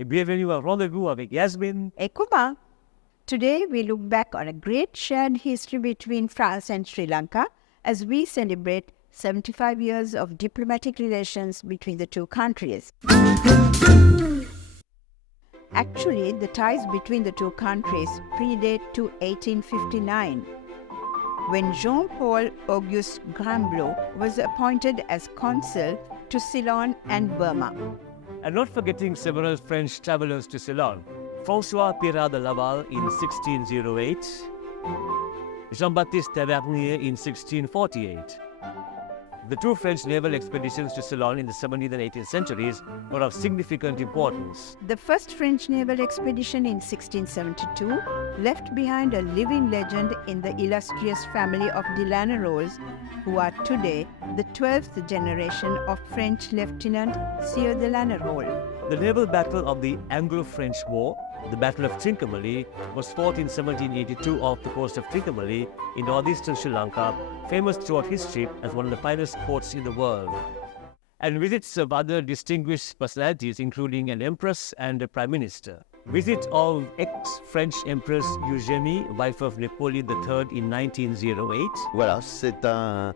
et bienvenue à Rendez Vous avec Yasmin and Kumar. Today we look back on a great shared history between France and Sri Lanka as we celebrate 75 years of diplomatic relations between the two countries. Actually, the ties between the two countries predate to 1859, when Jean-Paul Auguste Gramblot was appointed as consul to Ceylon and Burma. And not forgetting several French travelers to Ceylon. François Pirard de Laval in 1608, Jean-Baptiste Tavernier in 1648. The two French naval expeditions to Ceylon in the 17th and 18th centuries were of significant importance. The first French naval expedition in 1672 left behind a living legend in the illustrious family of de Lannerolles, who are today the 12th generation of French Lieutenant Sieur de Lannerolles. The naval battle of the Anglo-French War, the Battle of Trincomalee, was fought in 1782 off the coast of Trincomalee in northeastern Sri Lanka, famous throughout history as one of the finest ports in the world. And visits of other distinguished personalities, including an empress and a prime minister. Visit of ex-French Empress Eugénie, wife of Napoleon III in 1908. Voilà, c'est un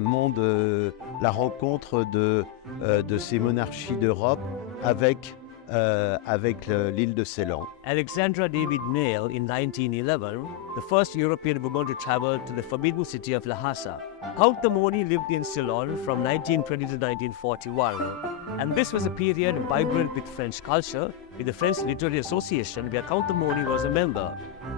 monde, la rencontre de ces monarchies d'Europe avec l'île de Ceylan. Alexandra David Neil in 1911, the first European woman to travel to the forbidden city of Lhasa. Count Thamoni lived in Ceylon from 1920 to 1941, and this was a period vibrant with French culture, with the French Literary Association where Count Thamoni was a member,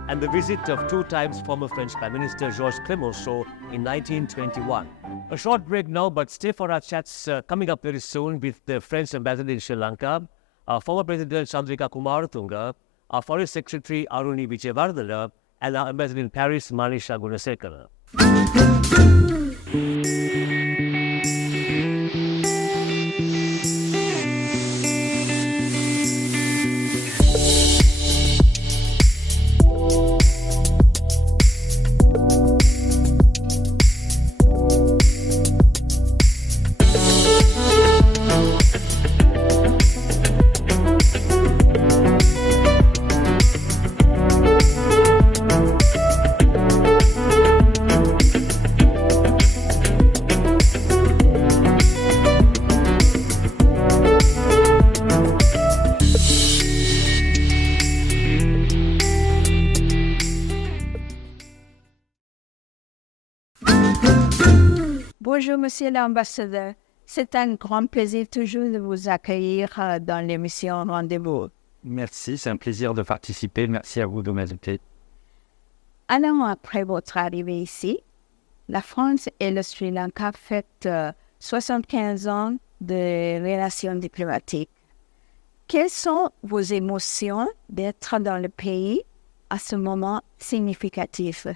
and the visit of two times former French Prime Minister Georges Clemenceau in 1921. A short break now, but stay for our chats coming up very soon with the French ambassador in Sri Lanka, our former President Chandrika Kumaratunga, our Foreign Secretary Aruni Wijewardene, and our ambassador in Paris, Manisha Gunasekera. Bonjour, Monsieur l'Ambassadeur. C'est un grand plaisir toujours de vous accueillir dans l'émission Rendez Vous. Merci, c'est un plaisir de participer. Merci à vous de m'inviter. Un an après votre arrivée ici, la France et le Sri Lanka fêtent 75 ans de relations diplomatiques. Quelles sont vos émotions d'être dans le pays à ce moment significatif?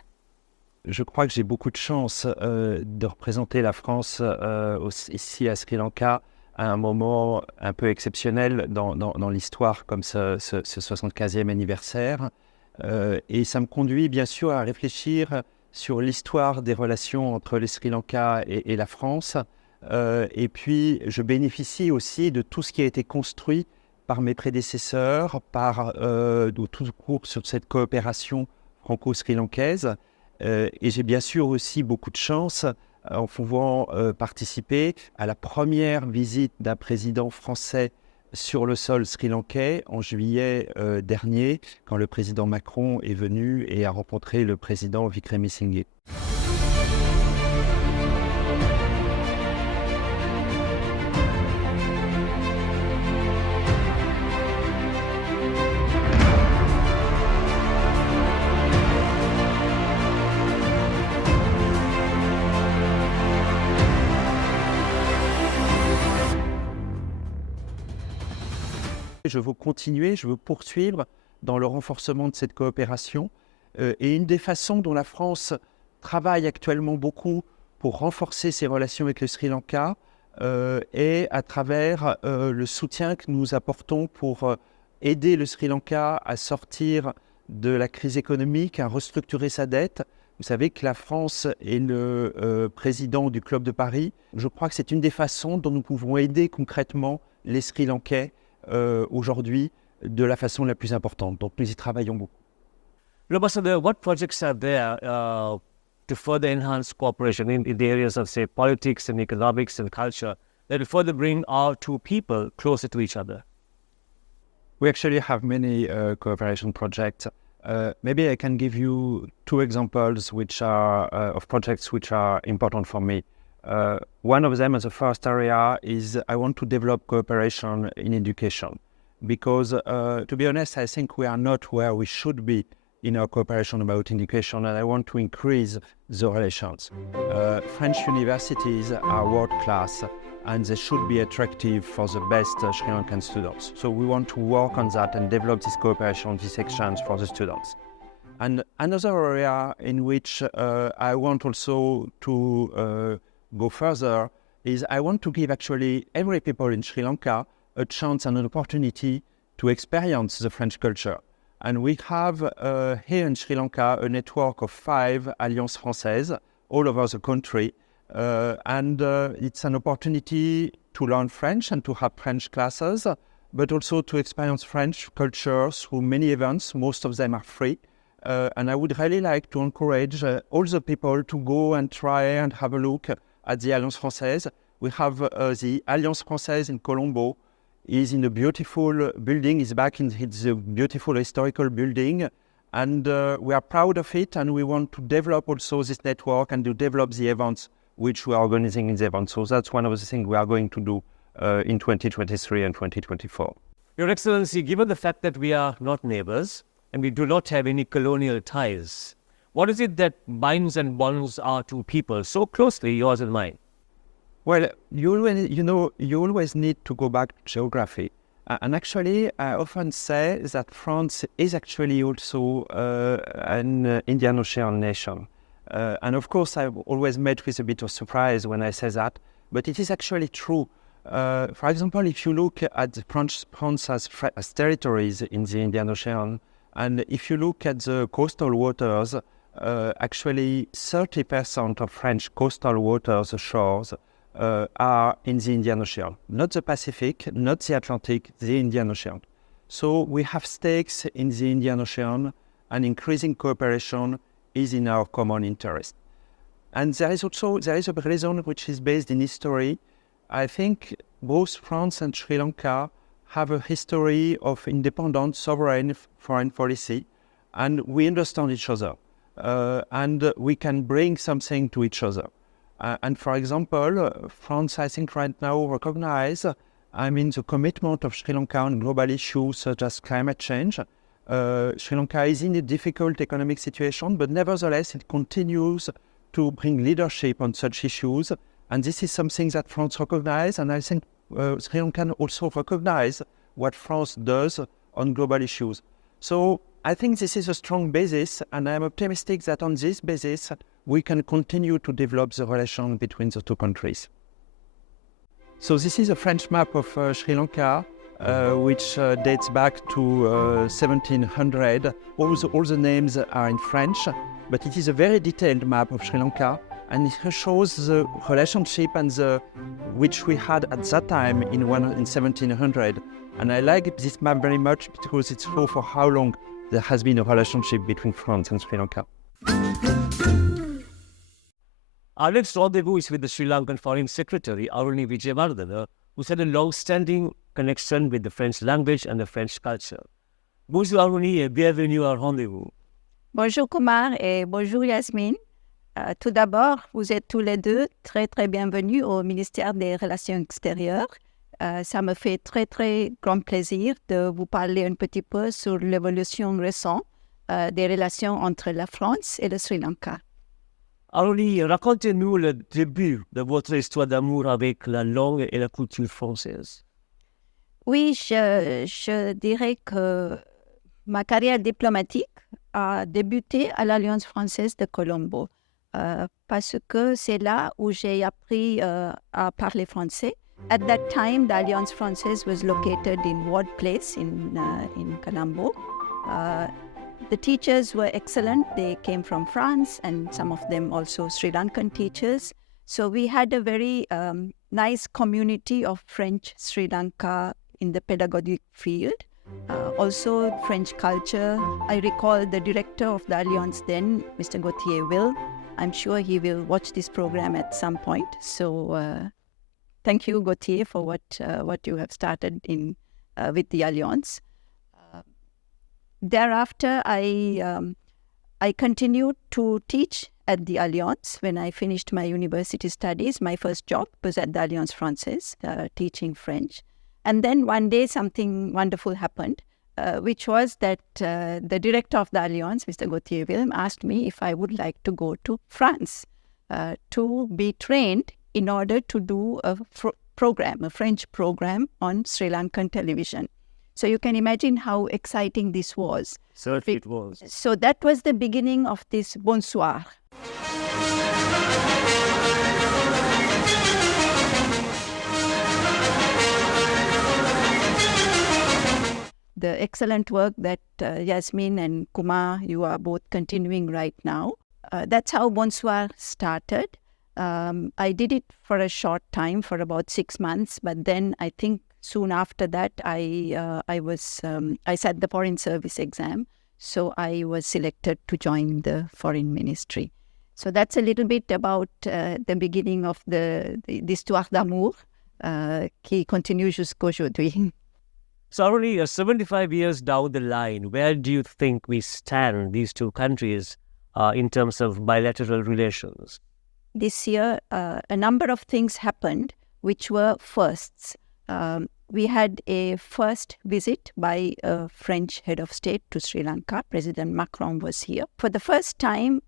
Je crois que j'ai beaucoup de chance de représenter la France ici à Sri Lanka à un moment un peu exceptionnel dans l'histoire comme ce 75e anniversaire. Et ça me conduit bien sûr à réfléchir sur l'histoire des relations entre les Sri Lanka et la France. Et puis je bénéficie aussi de tout ce qui a été construit par mes prédécesseurs, de tout cours sur cette coopération franco-sri-lankaise. Et j'ai bien sûr aussi beaucoup de chance en pouvant participer à la première visite d'un président français sur le sol sri-lankais en juillet dernier, quand le président Macron est venu et a rencontré le président Wickremesinghe. Je veux continuer, je veux poursuivre dans le renforcement de cette coopération. Et une des façons dont la France travaille actuellement beaucoup pour renforcer ses relations avec le Sri Lanka est à travers le soutien que nous apportons pour aider le Sri Lanka à sortir de la crise économique, à restructurer sa dette. Vous savez que la France est le président du Club de Paris. Je crois que c'est une des façons dont nous pouvons aider concrètement les Sri Lankais aujourd'hui de la façon la plus importante. Donc nous y travaillons beaucoup. Ambassador, what projects are there to further enhance cooperation in the areas of, say, politics and economics and culture that will further bring our two people closer to each other? We actually have many cooperation projects. Maybe I can give you two examples which are of projects which are important for me. One of them, as a first area, is I want to develop cooperation in education because, to be honest, I think we are not where we should be in our cooperation about education, and I want to increase the relations. French universities are world-class, and they should be attractive for the best Sri Lankan students. So we want to work on that and develop this cooperation, this exchange for the students. And another area in which I want also to go further is I want to give actually every people in Sri Lanka a chance and an opportunity to experience the French culture. And we have here in Sri Lanka a network of 5 Alliances Françaises all over the country. And it's an opportunity to learn French and to have French classes, but also to experience French culture through many events. Most of them are free. And I would really like to encourage all the people to go and try and have a look at the Alliances Françaises. We have the Alliance Française in Colombo. Is in a beautiful building, is back in its beautiful historical building, and we are proud of it, and we want to develop also this network and to develop the events which we are organizing in the event. So that's one of the things we are going to do in 2023 and 2024. Your Excellency, given the fact that we are not neighbors and we do not have any colonial ties, what is it that binds and bonds our two people so closely, yours and mine? Well, you always need to go back to geography. And actually, I often say that France is actually also an Indian Ocean nation. And of course, I've always met with a bit of surprise when I say that, but it is actually true. For example, if you look at France as territories in the Indian Ocean, and if you look at the coastal waters, actually 30% of French coastal waters, shores, are in the Indian Ocean. Not the Pacific, not the Atlantic, the Indian Ocean. So we have stakes in the Indian Ocean, and increasing cooperation is in our common interest. And there is a reason which is based in history. I think both France and Sri Lanka have a history of independent, sovereign foreign policy, and we understand each other, and we can bring something to each other. And for example, France, I think right now recognize, the commitment of Sri Lanka on global issues such as climate change. Sri Lanka is in a difficult economic situation, but nevertheless, it continues to bring leadership on such issues. And this is something that France recognizes, and I think Sri Lanka also recognize what France does on global issues. So I think this is a strong basis, and I'm optimistic that on this basis, we can continue to develop the relation between the two countries. So this is a French map of Sri Lanka, which dates back to 1700. All the names are in French, but it is a very detailed map of Sri Lanka, and it shows the relationship and which we had at that time in 1700. And I like this map very much because it shows for how long there has been a relationship between France and Sri Lanka. Our next rendezvous is with the Sri Lankan Foreign Secretary, Aruni Wijewardene, who had a long-standing connection with the French language and the French culture. Bonjour Aruni et bienvenue à Rendez Vous. Bonjour Kumar et bonjour Yasmin. Tout d'abord, vous êtes tous les deux très bienvenus au ministère des Relations extérieures. Ça me fait très grand plaisir de vous parler un petit peu sur l'évolution récente des relations entre la France et le Sri Lanka. Aruni, racontez-nous le début de votre histoire d'amour avec la langue et la culture française. Oui, je dirais que ma carrière diplomatique a débuté à l'Alliance française de Colombo parce que c'est là où j'ai appris à parler français. At that time, the Alliance Française was located in Ward Place in Colombo. The teachers were excellent. They came from France, and some of them also Sri Lankan teachers. So we had a very nice community of French Sri Lanka in the pedagogic field. Also, French culture. I recall the director of the Alliance then, Mr. Gauthier Will. I'm sure he will watch this program at some point. So, thank you, Gauthier, for what you have started in with the Alliance. Thereafter, I continued to teach at the Alliance. When I finished my university studies, my first job was at the Alliance Française, teaching French. And then one day something wonderful happened, which was that the director of the Alliance, Mr. Gauthier Will, asked me if I would like to go to France to be trained in order to do a French program on Sri Lankan television. So you can imagine how exciting this was. Certainly it was. So that was the beginning of this bonsoir. The excellent work that Yasmin and Kumar, you are both continuing right now. That's how Bonsoir started. I did it for a short time, for about 6 months, but then I think soon after that, I sat the Foreign Service exam, so I was selected to join the Foreign Ministry. So that's a little bit about the beginning of l'histoire d'amour qui continue jusqu'aujourd'hui. So Aruni, 75 years down the line, where do you think we stand, these two countries, in terms of bilateral relations? This year, a number of things happened which were firsts. We had a first visit by a French head of state to Sri Lanka. President Macron was here. For the first time,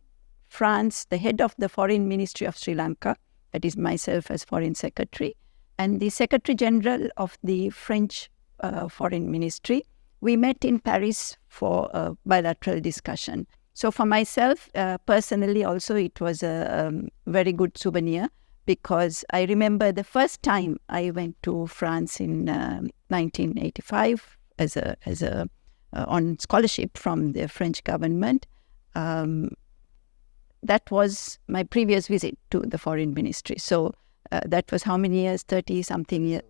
France, the head of the Foreign Ministry of Sri Lanka, that is myself as Foreign Secretary, and the Secretary General of the French Foreign Ministry, we met in Paris for a bilateral discussion. So for myself, personally also, it was a very good souvenir, because I remember the first time I went to France in 1985 on scholarship from the French government. That was my previous visit to the Foreign Ministry. So that was how many years? 30-something years.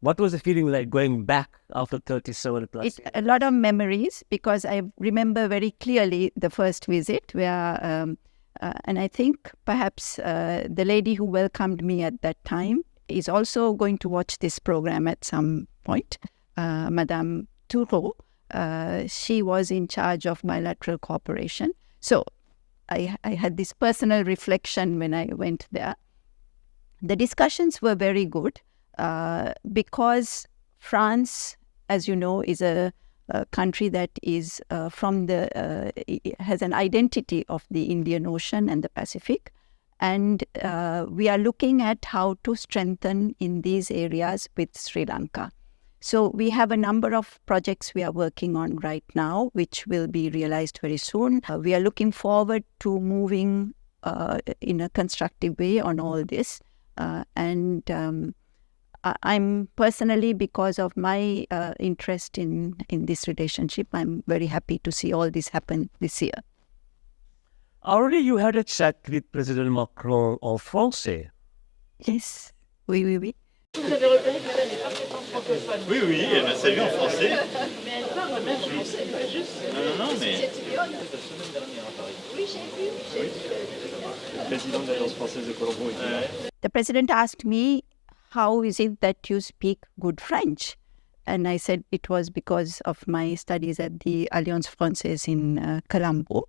What was the feeling like going back after 37 plus years? A lot of memories, because I remember very clearly the first visit where, and I think perhaps the lady who welcomed me at that time is also going to watch this program at some point, Madame Toureau. She was in charge of bilateral cooperation. So I had this personal reflection when I went there. The discussions were very good. Because France, as you know, is a country that is has an identity of the Indian Ocean and the Pacific, and we are looking at how to strengthen in these areas with Sri Lanka. So we have a number of projects we are working on right now, which will be realized very soon. We are looking forward to moving in a constructive way on all this, and I'm personally, because of my interest in this relationship, I'm very happy to see all this happen this year. Already you had a chat with President Macron en français. Yes, oui. Vous avez repéré que madame n'est pas très francophone. Oui, elle m'a salué en français. Mais elle parle même français, pas juste. Non, mais... Oui, j'ai vu. Le président de l'Alliance française de Colombo était là. The president asked me, how is it that you speak good French? And I said it was because of my studies at the Alliance Française in Colombo.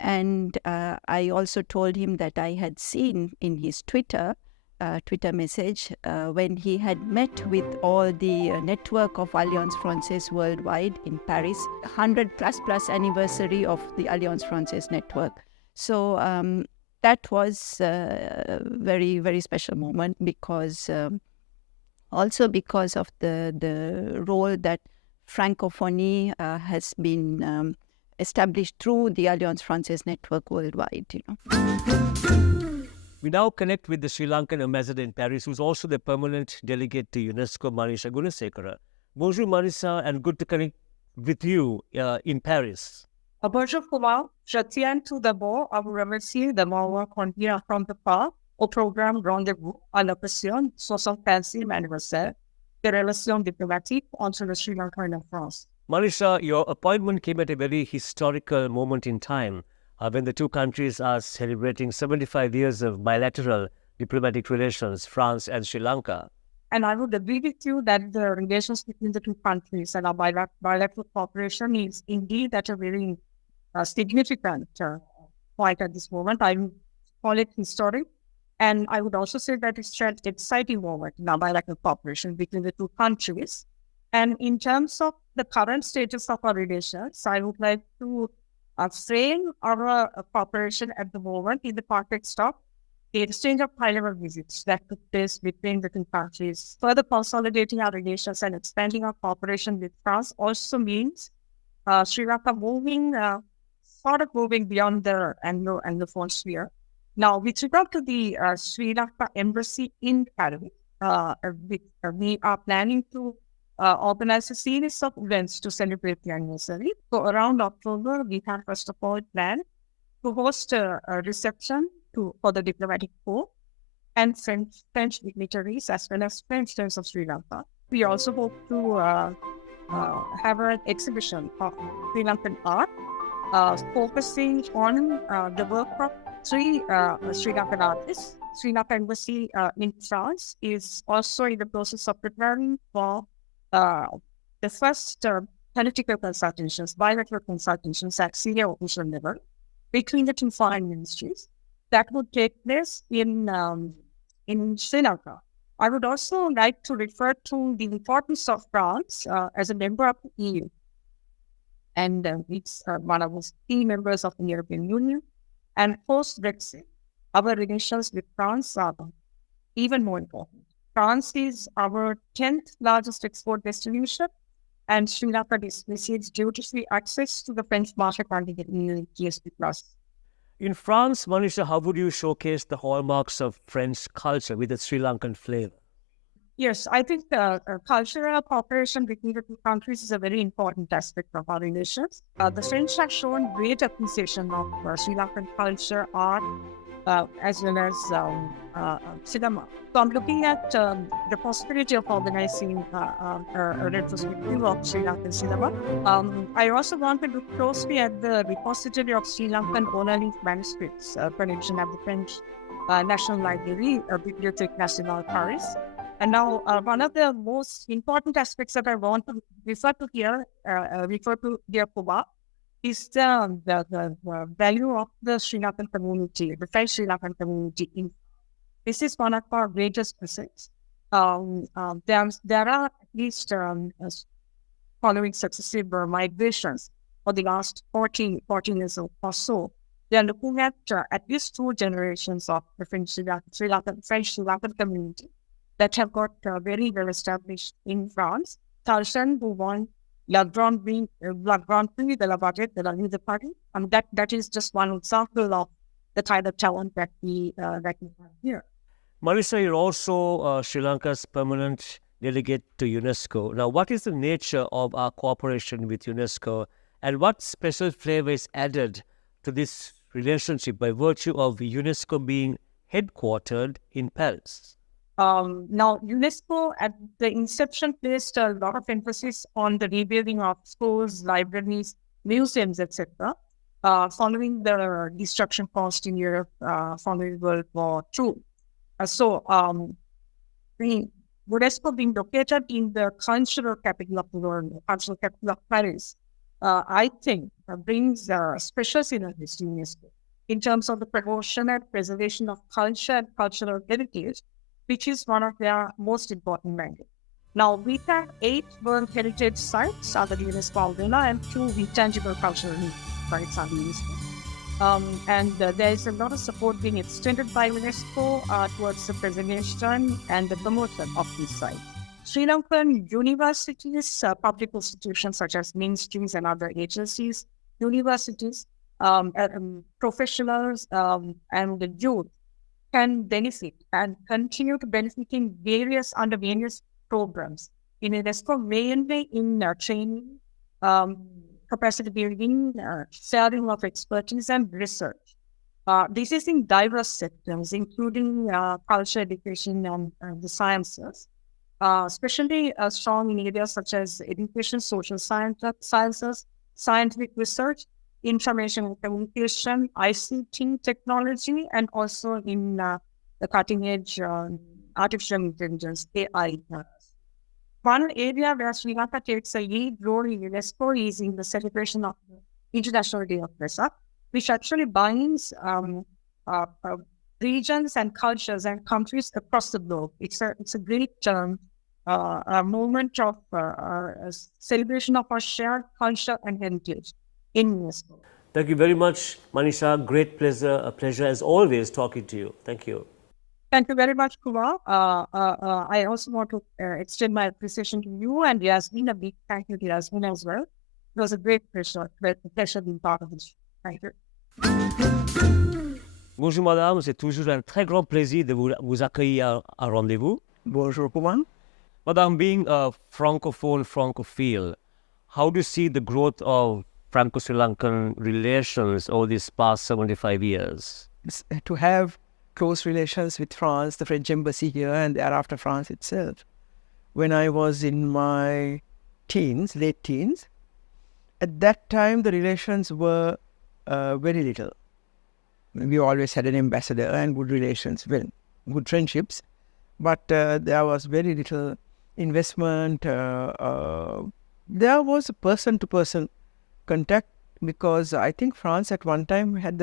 And I also told him that I had seen in his Twitter message when he had met with all the network of Alliance Française worldwide in Paris, 100 plus anniversary of the Alliance Française network. So that was a very, very special moment, because also because of the role that Francophonie has been established through the Alliance Française network worldwide. We now connect with the Sri Lankan ambassador in Paris, who's also the permanent delegate to UNESCO, Manisha Gunasekera. Bonjour, Manisha, and good to connect with you in Paris. Bonjour Kumar, je tiens tout d'abord à vous remercier de m'avoir convié à prendre part au programme Rendez Vous à l'occasion du 75e anniversaire the relation diplomatique entre le Sri Lanka and France. Manisha, your appointment came at a very historical moment in time when the two countries are celebrating 75 years of bilateral diplomatic relations, France and Sri Lanka. And I would agree with you that the relations between the two countries and our bilateral cooperation is indeed at a very significant point at this moment. I would call it historic. And I would also say that it's an exciting moment in our bilateral cooperation between the two countries. And in terms of the current status of our relations, I would like to frame our cooperation at the moment in the context of the exchange of high-level visits that took place between the two countries. Further consolidating our relations and expanding our cooperation with France also means Sri Lanka moving beyond the Anglophone sphere. Now, with regard to the Sri Lanka embassy in Paris, we are planning to organize a series of events to celebrate the anniversary. So around October, we have first of all planned to host a reception for the diplomatic corps and French dignitaries as well as French friends of Sri Lanka. We also hope to have an exhibition of Sri Lankan art focusing on the work of three Sri Lankan artists. Sri Lanka Embassy in France is also in the process of preparing for the first political consultations, bilateral consultations at senior official level between the two foreign ministries that would take place in Sri Lanka. I would also like to refer to the importance of France as a member of the EU. And it's one of the key members of the European Union. And post-Brexit, our relations with France are even more important. France is our 10th largest export destination, and Sri Lanka receives duty-free access to the French market under the EU GSP+. In France, Manisha, how would you showcase the hallmarks of French culture with a Sri Lankan flavor? Yes, I think cultural cooperation between the two countries is a very important aspect of our relations. The French have shown great appreciation of Sri Lankan culture, art, as well as cinema. So I'm looking at the possibility of organizing a retrospective of Sri Lankan cinema. I also want to look closely at the repository of Sri Lankan Ola-leaf manuscripts collection at the French National Library, Bibliothèque Nationale Paris. And now, one of the most important aspects that I want to refer to here, Kumar, is the value of the Sri Lankan community, the French Sri Lankan community. This is one of our greatest assets. There are at least following successive migrations for the last 40 years or so. They are looking at least 2 generations of the French Sri Lankan community that have got very well established in France. Tarzan, who won La Grande Prix de la Baguette de la Nuit de Paris. That is just one example of the kind of talent that we have here. Manisha, you're also Sri Lanka's permanent delegate to UNESCO. Now, what is the nature of our cooperation with UNESCO, and what special flavor is added to this relationship by virtue of UNESCO being headquartered in Paris? Now, UNESCO at the inception placed a lot of emphasis on the rebuilding of schools, libraries, museums, etc. Following the destruction caused in Europe following World War II. UNESCO being located in the cultural capital of the world, the cultural capital of Paris, I think brings special synergies to UNESCO in terms of the promotion and preservation of culture and cultural heritage, which is one of their most important mandates. Now, we have 8 World Heritage Sites under the UNESCO umbrella and 2 intangible cultural sites under UNESCO. And there is a lot of support being extended by UNESCO towards the preservation and the promotion of these sites. Sri Lankan universities, public institutions such as ministries and other agencies, universities, professionals, and the youth can benefit and continue to benefit in various programs in UNESCO, mainly in training, capacity building, sharing of expertise and research. This is in diverse sectors, including culture, education, and the sciences. especially strong in areas such as education, social sciences, scientific research, information and communication, ICT technology, and also in the cutting edge artificial intelligence, AI. One area where Sri Lanka takes a lead role in UNESCO is in the celebration of the International Day of Vesak, which actually binds regions and cultures and countries across the globe. It's a great a moment of celebration of our shared culture and heritage in UNESCO. Thank you very much, Manisha. Great pleasure, a pleasure as always talking to you. Thank you. Thank you very much, Kumar. I also want to extend my appreciation to you and Yasmin. A big thank you to Yasmin as well. It was a great pleasure being part of this. Thank you. Bonjour madame, c'est toujours un très grand plaisir de vous accueillir à Rendez-Vous. Bonjour, Kumar. Madame, being a francophone, francophile, how do you see the growth of Franco-Sri Lankan relations over these past 75 years? To have close relations with France, the French embassy here, and thereafter France itself. When I was in my teens, late teens, at that time the relations were very little. We always had an ambassador and good relations, well, good friendships, but there was very little investment. There was a person-to-person contact because I think France at one time had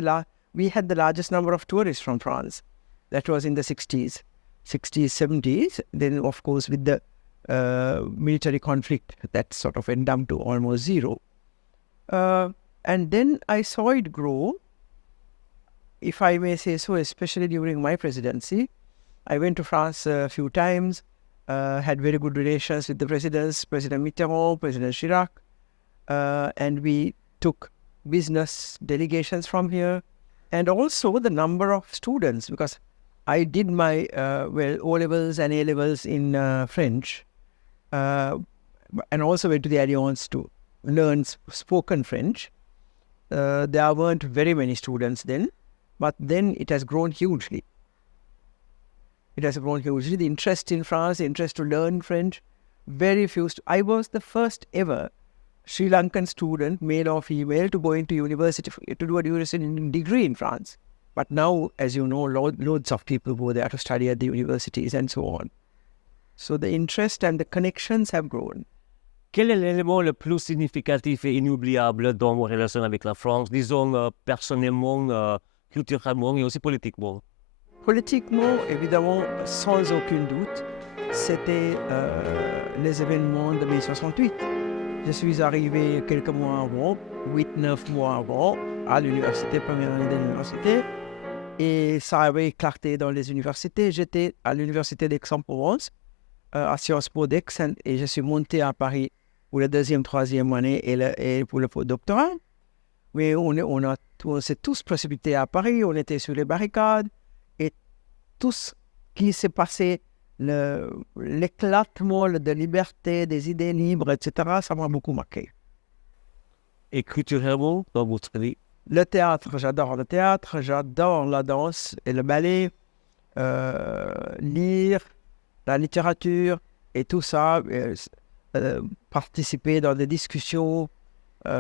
we had the largest number of tourists from France. That was in the 60s, 70s. Then, of course, with the military conflict, that sort of went down to almost zero. And then I saw it grow, if I may say so, especially during my presidency. I went to France a few times, had very good relations with the presidents, President Mitterrand, President Chirac, and we took business delegations from here. And also the number of students, because I did my O-levels and A-levels in French, and also went to the Alliance to learn spoken French. There weren't very many students then, but then it has grown hugely. It has grown hugely. The interest in France, the interest to learn French, very few. I was the first ever Sri Lankan student, male or female, to go into university, to do a university degree in France. But now, as you know, loads of people go there to study at the universities and so on. So the interest and the connections have grown. Quel est l'élément le plus significatif et inoubliable dans vos relations avec la France, disons personnellement, culturellement et aussi politiquement? Politiquement, évidemment, sans aucun doute, c'était les événements de mai 68. Je suis arrivé quelques mois avant, 8-9 mois avant, à l'université, première année de l'université, et ça avait éclaté dans les universités. J'étais à l'université d'Aix-en-Provence, à Sciences Po d'Aix, et je suis monté à Paris pour la deuxième, troisième année et pour le doctorat. Mais on s'est tous précipités à Paris, on était sur les barricades, et tout ce qui s'est passé, l'éclatement de liberté, des idées libres, etc., ça m'a beaucoup marqué. Et culturellement, dans votre vie? Le théâtre, j'adore la danse et le ballet, lire, la littérature et tout ça, participer dans des discussions,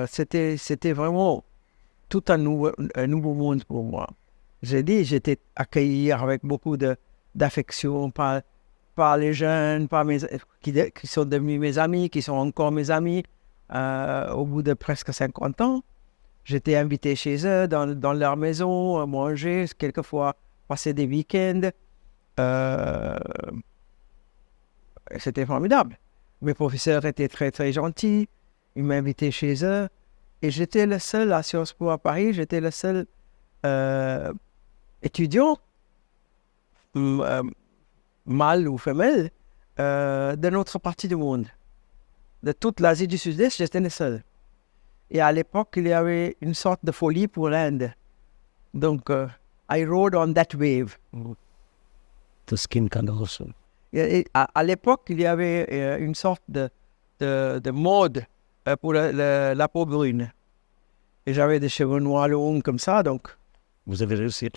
c'était vraiment tout un nouveau monde pour moi. J'ai dit, j'étais accueilli avec beaucoup d'affection par les jeunes, qui sont devenus mes amis, qui sont encore mes amis au bout de presque 50 ans. J'étais invité chez eux, dans leur maison, à manger, quelquefois passer des week-ends. C'était formidable. Mes professeurs étaient très, très gentils. Ils m'invitaient chez eux. Et j'étais le seul à Sciences Po à Paris, j'étais le seul étudiant, mâle ou femelle, de notre partie du monde. De toute l'Asie du Sud-Est, j'étais le seul. Et à l'époque, il y avait une sorte de folie pour l'Inde. Donc, I rode on that wave. The skin color also. Et à l'époque, il y avait une sorte de mode pour la peau brune. Et j'avais des cheveux noirs longs comme ça, donc... Vous avez réussi.